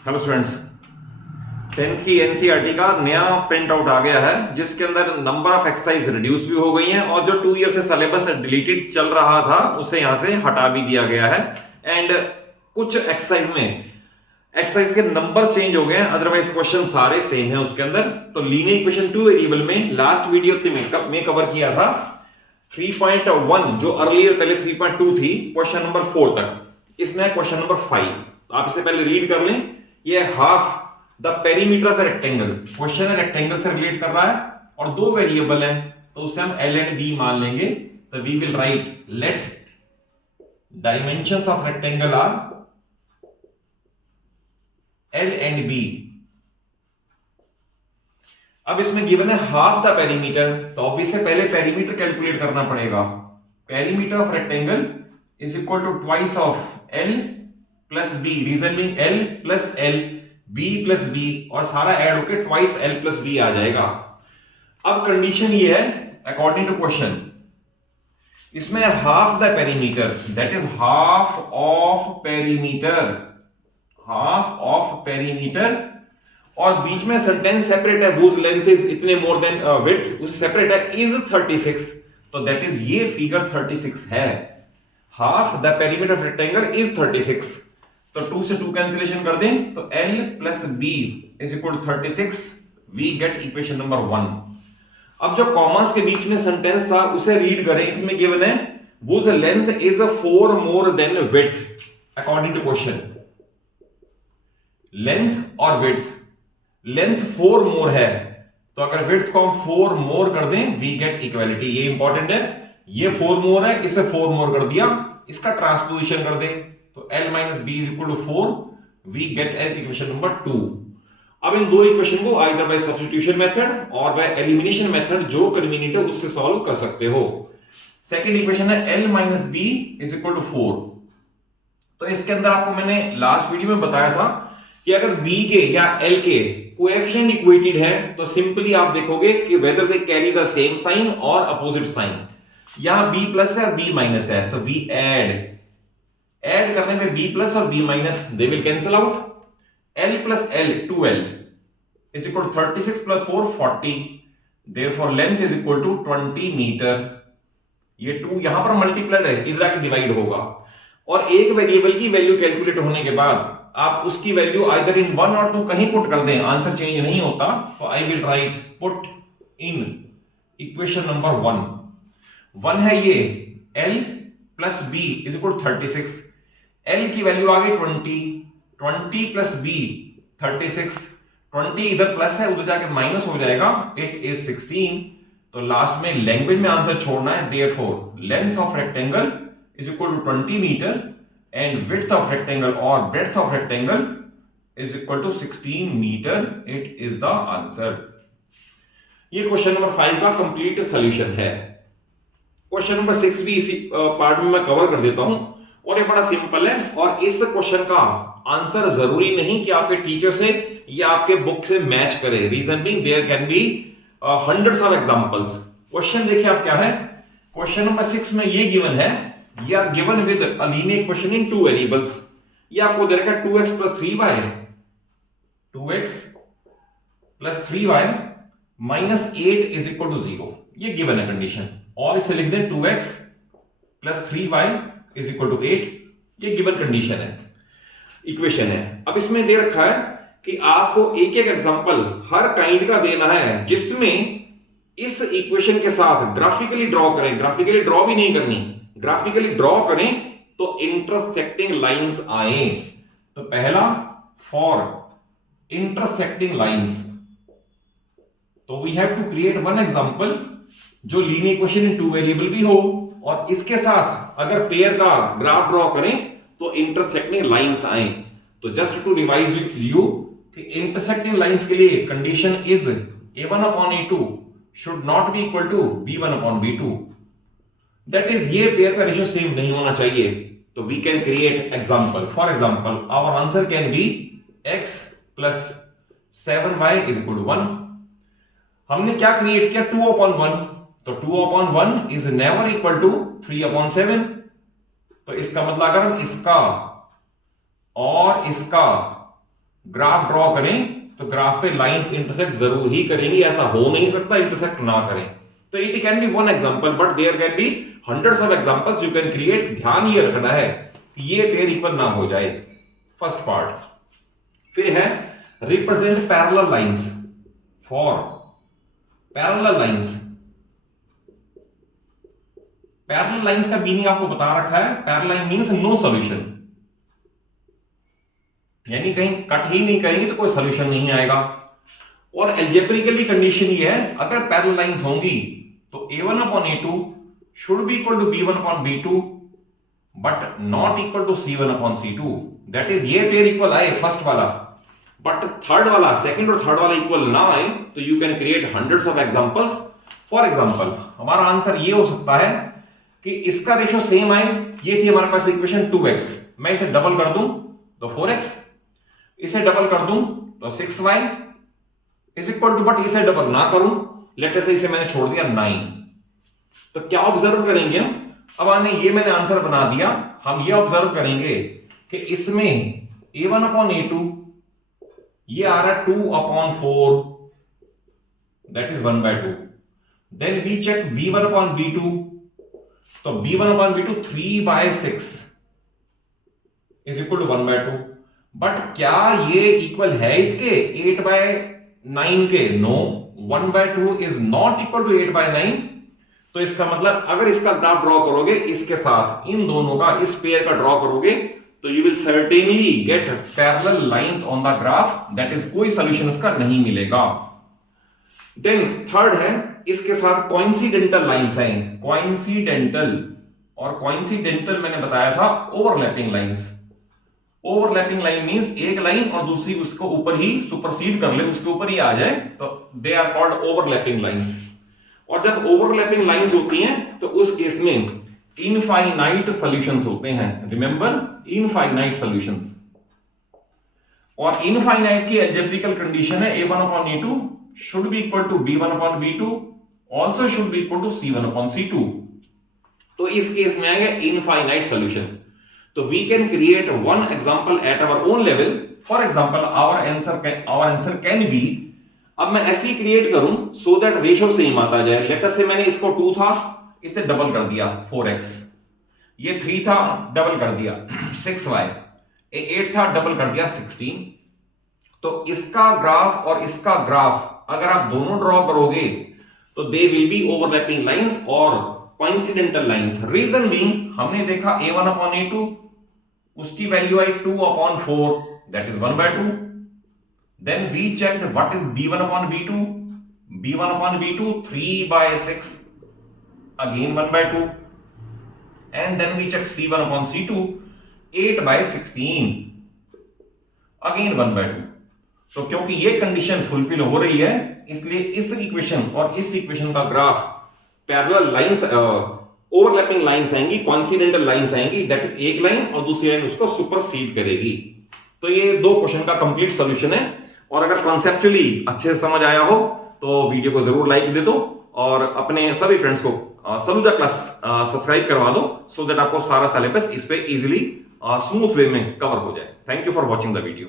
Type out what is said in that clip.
Hello students, 10th की NCERT का नया प्रिंट आउट आ गया है जिसके अंदर नंबर ऑफ एक्सरसाइज रिड्यूस भी हो गई हैं और जो 2 ईयर से सिलेबस डिलीटेड चल रहा था उसे यहां से हटा भी दिया गया है। एंड कुछ एक्सरसाइज के नंबर चेंज हो गए हैं, अदरवाइज क्वेश्चन सारे सेम है उसके अंदर। तो लीनियर इक्वेशन 2 वेरिएबल में लास्ट वीडियो में कवर किया था 3.1 जो अर्लियर पहले 3.2 थी, क्वेश्चन नंबर 4 तक। इसमें क्वेश्चन नंबर 5, तो आप इसे पहले रीड कर लें। ये half the perimeter of rectangle, question है रेक्टेंगल से रिलेट कर रहा है और दो वेरिएबल हैं तो उसे हम एल एंड बी मान लेंगे। तो we will write let dimensions of rectangle are L and B. अब इसमें गिवन है हाफ द पेरीमीटर, तो ऑब्वियस से पहले पेरीमीटर कैलकुलेट करना पड़ेगा। Perimeter of rectangle is equal to twice of L plus B, reason being L plus L B plus B, और सारा ऐड होकर ट्वाइस एल प्लस बी आ जाएगा। अब कंडीशन ये है अकॉर्डिंग टू क्वेश्चन, इसमें half the perimeter that is half of perimeter और बीच में सेंटेंस सेपरेट है, whose लेंथ इज इतने मोर देन विड्थ, उससे सेपरेट है इज 36, तो दैट इज ये फिगर 36 है। Half the perimeter of rectangle is 36, तो 2 से 2 कैंसिलेशन कर दें तो L plus B is equal to 36, we get equation number 1। अब जो कॉमास के बीच में सेंटेंस था उसे रीड करें। इसमें गिवन है whose length is 4 more than width according to question. Length और विड्थ, लेंथ 4 मोर है तो अगर विड्थ को हम 4 मोर कर दें वी गेट इक्वालिटी। ये इंपॉर्टेंट है, ये 4 मोर है, इसे 4 मोर कर दिया, इसका ट्रांसपोजिशन कर दें तो L minus B is equal to 4, we get as equation number 2। अब इन दो इक्वेशन को आइदर बाय सब्स्टिट्यूशन मेथड और बाय एलिमिनेशन मेथड जो कन्वीनियंट है उससे सॉल्व कर सकते हो। सेकंड इक्वेशन है L minus B is equal to 4। तो इसके अंदर आपको मैंने लास्ट वीडियो में बताया था कि अगर B के या L के कोएफिशिएंट इक्वेटेड है तो सिंपली आप देखोगे कि whether they carry the same sign और अपोजिट साइन। यहां B प्लस है और B माइनस है तो वी ऐड करने पे b प्लस और b minus they will cancel out. l plus l 2l is equal to 36 plus 4 40, therefore length is equal to 20 metre. ये 2 यहां पर मल्टीप्लाइड है, इधर आके डिवाइड होगा और एक वेरिएबल की वैल्यू कैलकुलेट होने के बाद आप उसकी वैल्यू आइदर इन 1 और 2 कहीं पुट कर दें, आंसर चेंज नहीं होता। तो I will write put in equation number 1 है ये l plus b is equal to 36, L की वैल्यू आ गई 20 प्लस b 36, 20 इधर प्लस है उधर जाकर माइनस हो जाएगा, इट इज 16। तो लास्ट में लैंग्वेज में आंसर छोड़ना है, therefore length of rectangle is equal to 20 metre and width of rectangle और breadth of rectangle is equal to 16 metre, it is the answer. ये क्वेश्चन नंबर 5 का कंप्लीट सॉल्यूशन है। Question number 6 भी इसी part में मैं कवर कर देता हूं और ये बड़ा सिंपल है और इस क्वेश्चन का आंसर जरूरी नहीं कि आपके टीचर से या आपके बुक से मैच करे। Reason being there can be hundreds of examples. Question देखिए आप क्या है, क्वेश्चन नंबर 6 में ये गिवन है, या given with a linear equation in 2 variables. ये आपको दे रखा है 2x plus 3y, 2x plus 3y minus 8 is equal to 0, ये गिवन है कंडीशन। और इसे लिख दें 2x plus 3y is equal to 8, ये गिवन कंडीशन है, इक्वेशन है। अब इसमें दे रखा है कि आपको एक एक एग्जांपल हर काइंड का देना है जिसमें इस इक्वेशन के साथ ग्राफिकली ड्रॉ करें, ग्राफिकली ड्रॉ भी नहीं करनी, ग्राफिकली ड्रॉ करें तो इंटरसेक्टिंग लाइंस आए। तो पहला फॉर इंटरसेक्टिंग लाइंस, तो we have to create one example जो लीनियर इक्वेशन इन 2 वेरिएबल भी हो और इसके साथ अगर पेयर का ग्राफ ड्रॉ करें तो इंटरसेक्टिंग लाइंस आए। तो जस्ट टू रिवाइज यू कि इंटरसेक्टिंग लाइंस के लिए condition is a1 upon a2 should not be equal to b1 upon b2, that is ये पेयर का रेशियो सेम नहीं होना चाहिए। तो we can create example, for example our answer can be x plus 7y is equal to 1। हमने क्या create किया, 2 upon 1, तो 2 upon 1 is never equal to 3 upon 7। तो इसका मतलब अगर हम इसका और इसका ग्राफ ड्रॉ करें तो ग्राफ पे लाइंस इंटरसेक्ट जरूर ही करेंगी, ऐसा हो नहीं सकता इंटरसेक्ट ना करें। तो it can be one example but there can be hundreds of examples you can create. ध्यान ये रखना है कि ये पेयर इक्वल ना हो जाए, फर्स्ट पार्ट। फिर है represent parallel lines for parallel lines. Parallel lines का मीनिंग आपको बता रखा है, parallel line means no solution, यानी कहीं कट ही नहीं करेंगे तो कोई सॉल्यूशन नहीं आएगा। और एल्जेब्रिकली कंडीशन ये है, अगर पैरेलल लाइंस होंगी तो a1 upon a2 should be equal to b1 upon b2 but not equal to c1 upon c2। That is ये पेयर इक्वल आए फर्स्ट वाला, बट थर्ड वाला, सेकंड और थर्ड वाला इक्वल ना आए तो you can create hundreds of examples. For example हमारा आंसर ये हो सकता है कि इसका रेशियो सेम आए। ये थी हमारे पास इक्वेशन 2x, मैं इसे डबल कर दूं तो 4x, इसे डबल कर दूं तो 6y is equal to, but इसे डबल ना करूं, लेटर से इसे मैंने छोड़ दिया 9। तो क्या ऑब्जर्व करेंगे हम, अब आने ये मैंने आंसर बना दिया, हम ये ऑब्जर्व करेंगे कि इसमें a1 upon a2 ये आ रहा है 2 upon 4 that is 1/2। Then we check b1 upon b2, तो b1 upon b2 3/6 is equal to 1/2। But क्या ये इक्वल है इसके 8/9 के? No, 1/2 is not equal to 8/9। तो इसका मतलब अगर इसका ग्राफ ड्रॉ करोगे इसके साथ, इन दोनों का, इस पेयर का ड्रॉ करोगे तो you will certainly get parallel lines on the graph, that is कोई सॉल्यूशन उसका नहीं मिलेगा। देन थर्ड है, इसके साथ कोइंसिडेंटल लाइंस हैं, कोइंसिडेंटल, और कोइंसिडेंटल मैंने बताया था overlapping lines. Overlapping line means एक लाइन और दूसरी उसको ऊपर ही सुपरसीड कर ले, उसके ऊपर ही आ जाए, तो they are called overlapping lines. और जब ओवरलैपिंग लाइंस होती हैं तो उस केस में इनफाइनाइट सॉल्यूशंस होते हैं, रिमेंबर इनफाइनाइट सॉल्यूशंस। और इनफाइनाइट की अलजेब्रिकल कंडीशन है a1 upon a2 should be equal to b1 upon b2 also should be equal to c1 upon c2। तो इस केस में आएगा इनफाइनाइट सॉल्यूशन। तो we can create one example at our own level। For example, our answer can be, अब मैं ऐसे ही create करूं so that ratio same आता जाए। लेट अस से मैंने इसको 2 था, इसे डबल कर दिया 4x, ये 3 था डबल कर दिया 6y, ये 8 था डबल कर दिया 16। तो इसका ग्राफ और इसका ग्राफ अगर आप दोनों ड्रॉ करोगे तो they will be overlapping lines और कोइंसिडेंटल लाइंस। रीजन बीइंग, हमने देखा a1 upon a2 उसकी वैल्यू आई 2 upon 4 that is 1/2। Then we checked what is b1 upon b2, b1 upon b2 3/6 again 1/2, and then we check c1 upon c2 8/16 again 1/2। तो क्योंकि ये condition fulfil हो रही है इसलिए इस इक्वेशन और इस इक्वेशन का graph parallel lines, overlapping lines आएंगी, कोइंसिडेंटल लाइंस आएंगी, दैट इज एक लाइन और दूसरी लाइन उसको सुपरसीड करेगी। तो ये दो क्वेश्चन का कंप्लीट सॉल्यूशन है। और अगर कॉन्सेप्चुअली अच्छे से समझ आया हो तो वीडियो को जरूर लाइक दे दो और अपने सभी फ्रेंड्स को सलूजा क्लास सब्सक्राइब करवा दो, सो दैट आपको सारा सिलेबस इस पे इजीली स्मूथ वे में कवर हो जाए। Thank you for watching the video.